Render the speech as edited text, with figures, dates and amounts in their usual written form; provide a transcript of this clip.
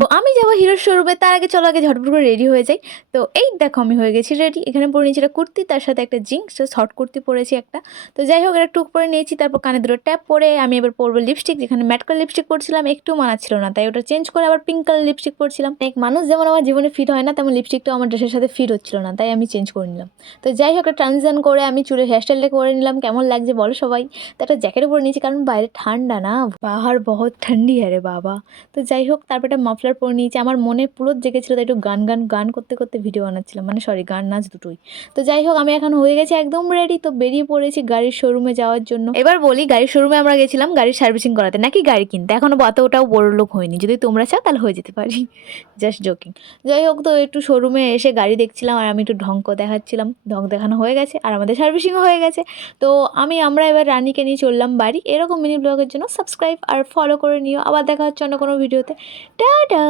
তো আমি যাবো হিরোর শোরুমে, তার আগে চলো আগে ঝটপট করে রেডি হয়ে যাই। তো এই দেখো আমি হয়ে গেছি রেডি। এখানে পরে নিয়েছি একটা কুর্তি, তার সাথে একটা জিন্স, শর্ট কুর্তি পরেছি একটা। তো যাই হোক একটা টুক পরে নিয়েছি, তারপর কানে দুটো ট্যাপ পরে আমি এবার পরবো লিপস্টিক। যেখানে ম্যাট কালার লিপস্টিক পরছিলাম একটু মানাচ্ছিল না, তাই ওটা চেঞ্জ করে আবার পিঙ্ক কালার লিপস্টিক পরছিলাম। এক মানুষ যেমন আমার জীবনে ফিট হয় না, তেমন লিপস্টিকটাও আমার ড্রেসের সাথে ফিট হচ্ছিল না, তাই আমি চেঞ্জ করে নিলাম। তো যাই হোক একটা ট্রানজিশন করে আমি চুলের হেয়ারস্টাইলটা করে নিলাম। কেমন লাগছে বলো সবাই। তো একটা জ্যাকেটও পরে নিয়েছি, কারণ বাইরে ঠান্ডা না, বাহার বহুত ঠান্ডি হ্যাঁ বাবা। তো যাই হোক তারপর একটা মাফলার পরে নিয়েছি। আমার মনে পুরো জেগেছিল, তাই একটু গান গান গান করতে করতে ভিডিও বানাচ্ছিলাম, মানে সরি গান নাচ দুটোই। তো যাই হোক আমি এখন হয়ে গেছি একদম রেডি। তো বেরিয়ে পড়েছি গাড়ির শোরুমে যাওয়ার জন্য। এবার বলি, গাড়ির শোরুমে আমরা গেছিলাম গাড়ির সার্ভিসিং করাতে, নাকি গাড়ি কিনতে। এখনো অতটাও বড় লোক হয়নি, যদি তোমরা চাও তাহলে হয়ে যেতে পারি, জাস্ট জোকিং। যাই হোক তো একটু শোরুমে এসে গাড়ি দেখছিলাম, আর আমি একটু ঢঙ্ক দেখাচ্ছিলাম। ঢঙ্ক দেখানো হয়ে গেছে আর আমাদের সার্ভিসিংও হয়ে গেছে। তো আমরা এবার রানীকে নিয়ে চললাম বাড়ি। এরকম মিনি ব্লগের জন্য সাবস্ক্রাইব আর ফলো করে নিও। আবার দেখা হচ্ছে অন্য কোনো ভিডিওতে। টাটা।